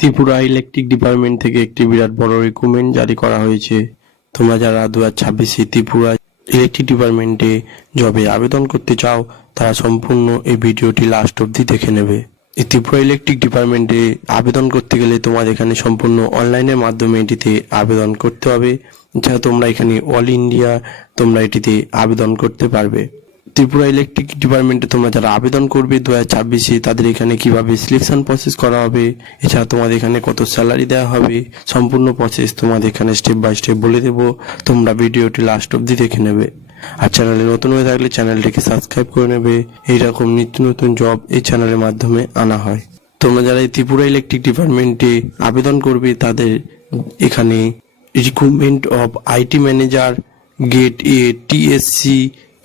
Tripura electric department থেকে একটি বিরাট বড় রিক্রুটমেন্ট জারি করা হয়েছে। তোমরা যারা 2026 ত্রিপুরা ইলেকট্রিক ডিপার্টমেন্টে জবে আবেদন করতে চাও তারা সম্পূর্ণ এই ভিডিওটি লাস্ট অবধি দেখে নেবে। এই ত্রিপুরা ইলেকট্রিক ডিপার্টমেন্টে আবেদন করতে গেলে তোমাদের এখানে সম্পূর্ণ অনলাইনের মাধ্যমে এটিতে আবেদন করতে হবে। এছাড়া তোমরা এখানে অল ইন্ডিয়া তোমরা এটিতে আবেদন করতে পারবে। ত্রিপুরা ইলেকট্রিক ডিপার্টমেন্টে তোমরা যারা আবেদন করবে 2026 তাদের এখানে কিভাবে সিলেকশন প্রসেস করা হবে, এছাড়া তোমাদের এখানে কত স্যালারি দেওয়া হবে, সম্পূর্ণ প্রসেস তোমাদের এখানে স্টেপ বাই স্টেপ বলে দেবো। তোমরা ভিডিওটি লাস্ট অবধি দেখে নেবে। আর চ্যানেলে নতুন হয়ে থাকলে চ্যানেলটিকে সাবস্ক্রাইব করে নেবে। এইরকম নিত্য নতুন জব এই চ্যানেলের মাধ্যমে আনা হয়। তোমরা যারা এই ত্রিপুরা ইলেকট্রিক ডিপার্টমেন্টে আবেদন করবে তাদের এখানে recruitment of IT manager gate A TSC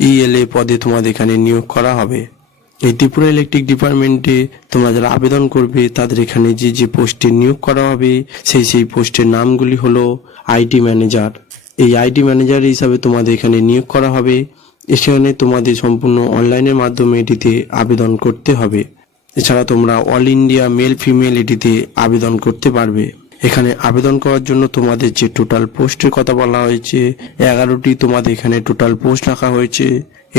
ELA পদে তোমাদের এখানে নিয়োগ করা হবে। এই ত্রিপুরা ইলেকট্রিক ডিপার্টমেন্টে তোমরা যারা আবেদন করবে তাদের এখানে যে যে পোস্টে নিয়োগ করা হবে সেই পোস্টের নামগুলি হলো আইটি ম্যানেজার। এই আইটি ম্যানেজার হিসাবে তোমাদের এখানে নিয়োগ করা হবে। এখানে তোমাদের সম্পূর্ণ অনলাইনের মাধ্যমে এটিতে আবেদন করতে হবে। এছাড়া তোমরা অল ইন্ডিয়া মেল ফিমেল এটিতে আবেদন করতে পারবে। এখানে আবেদন করার জন্য তোমাদের যে টোটাল পোস্টের কথা বলা হয়েছে 11টি তোমাদের এখানে টোটাল পোস্ট রাখা হয়েছে।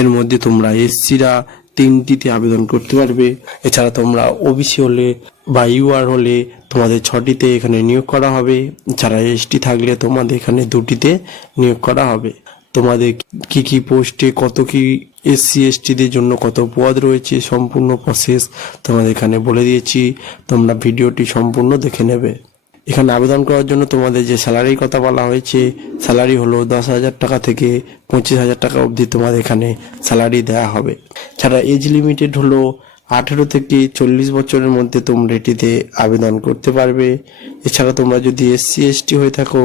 এর মধ্যে তোমরা এসসিরা 3টিতে আবেদন করতে পারবে। এছাড়া তোমরা ওবিসি হলে বা ইউআর হলে তোমাদের 6টিতে এখানে নিয়োগ করা হবে। এছাড়া এসটি থাকলে তোমাদের এখানে 2টিতে নিয়োগ করা হবে। তোমাদের কি পোস্টে কত কি এসসি এসটিদের জন্য কত পদ রয়েছে সম্পূর্ণ প্রসেস তোমাদের এখানে বলে দিয়েছি। তোমরা ভিডিওটি সম্পূর্ণ দেখে নেবে। এখানে আবেদন করার জন্য তোমাদের যে স্যালারির কথা বলা হয়েছে স্যালারি হলো 10,000 টাকা থেকে 25,000 টাকা অবধি তোমাদের এখানে স্যালারি দেওয়া হবে। ছাড়া এজ লিমিটেড হলো 18 থেকে 40 বছরের মধ্যে তোমরা এটিতে আবেদন করতে পারবে। এছাড়া তোমরা যদি এসসি এসটি হয়ে থাকো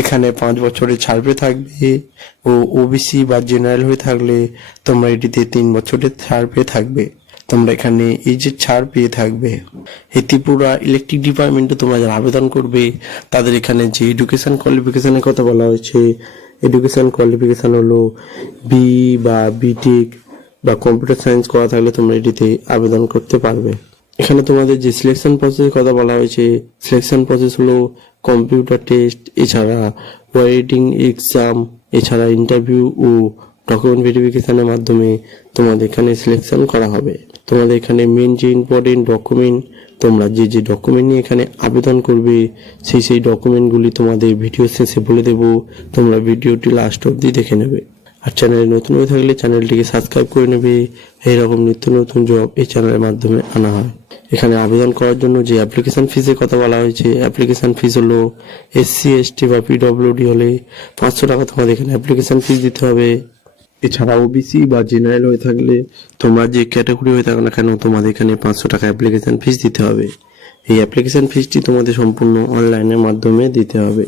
এখানে 5 বছরের ছাড় থাকবে ও ওবিসি বা জেনারেল হয়ে থাকলে তোমরা এটিতে 3 বছরের ছাড় থাকবে। তোমরা এখানে এই যে ছাড় পেয়ে থাকবে। এই ত্রিপুরা ইলেকট্রিক ডিপার্টমেন্টে তোমরা যারা আবেদন করবে তাদের এখানে যে এডুকেশন কোয়ালিফিকেশনের কথা বলা হয়েছে এডুকেশন কোয়ালিফিকেশন হলো বি বা বিটেক বা কম্পিউটার সায়েন্স করা থাকলে তোমরা এটিতে আবেদন করতে পারবে। এখানে তোমাদের যে সিলেকশন প্রসেসের কথা বলা হয়েছে সিলেকশন প্রসেস হলো কম্পিউটার টেস্ট, এছাড়া ওয়েটিং এক্সাম, এছাড়া ইন্টারভিউ ও ডকুমেন্ট ভেরিফিকেশনের মাধ্যমে তোমাদের এখানে সিলেকশন করা হবে। তোমাদের এখানে মেন যে ইম্পর্টেন্ট ডকুমেন্ট তোমরা যে ডকুমেন্ট নিয়ে এখানে আবেদন করবে সেই ডকুমেন্টগুলি তোমাদের ভিডিও শেষে বলে দেবো। তোমরা ভিডিওটি লাস্ট অবধি দেখে নেবে। আর চ্যানেলে নতুন হয়ে থাকলে চ্যানেলটিকে সাবস্ক্রাইব করে নেবে। এইরকম নিত্য নতুন জব এই চ্যানেলের মাধ্যমে আনা হয়। এখানে আবেদন করার জন্য যে অ্যাপ্লিকেশন ফিসের কথা বলা হয়েছে অ্যাপ্লিকেশন ফিস হলো এসসি এসটি বা পিডব্লিউডি হলে 500 টাকা তোমাদের এখানে অ্যাপ্লিকেশন ফিস দিতে হবে। এছাড়া ওবিসি বা জেনারেল হয়ে থাকলে তোমরা যে ক্যাটাগরি হয়ে থাকো না কেন তোমাদের এখানে 500 টাকা অ্যাপ্লিকেশন ফিস দিতে হবে। এই অ্যাপ্লিকেশন ফিসটি তোমাদের সম্পূর্ণ অনলাইনের মাধ্যমে দিতে হবে।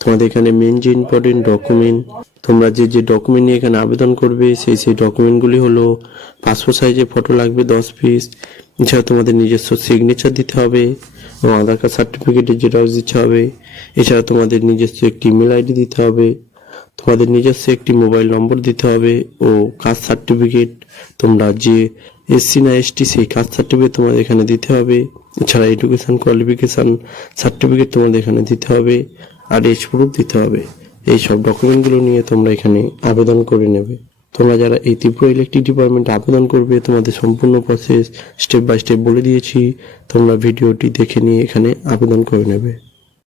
তোমাদের এখানে মেন যে ইম্পর্টেন্ট ডকুমেন্ট তোমরা যে ডকুমেন্ট নিয়ে এখানে আবেদন করবে সেই ডকুমেন্টগুলি হলো পাসপোর্ট সাইজের ফটো লাগবে 10 পিস। এছাড়া তোমাদের নিজস্ব সিগনেচার দিতে হবে এবং আধার কার্ড সার্টিফিকেটের জেরক্স দিতে হবে। এছাড়া তোমাদের নিজস্ব একটি ইমেল আইডি দিতে হবে। তোমাদের নিজস্ব একটি মোবাইল নম্বর দিতে হবে ও কাস্ট সার্টিফিকেট তোমরা যে এসসি না এসটি সেই কাস্ট সার্টিফিকেট তোমাদের এখানে দিতে হবে। এছাড়া এডুকেশন কোয়ালিফিকেশন সার্টিফিকেট তোমাদের এখানে দিতে হবে আর এজ প্রুফ দিতে হবে। এই সব ডকুমেন্টগুলো নিয়ে তোমরা এখানে আবেদন করে নেবে। তোমরা যারা এই ত্রিপুরা ইলেকট্রিক ডিপার্টমেন্টে আবেদন করবে তোমাদের সম্পূর্ণ প্রসেস স্টেপ বাই স্টেপ বলে দিয়েছি। তোমরা ভিডিওটি দেখে নিয়ে এখানে আবেদন করে নেবে।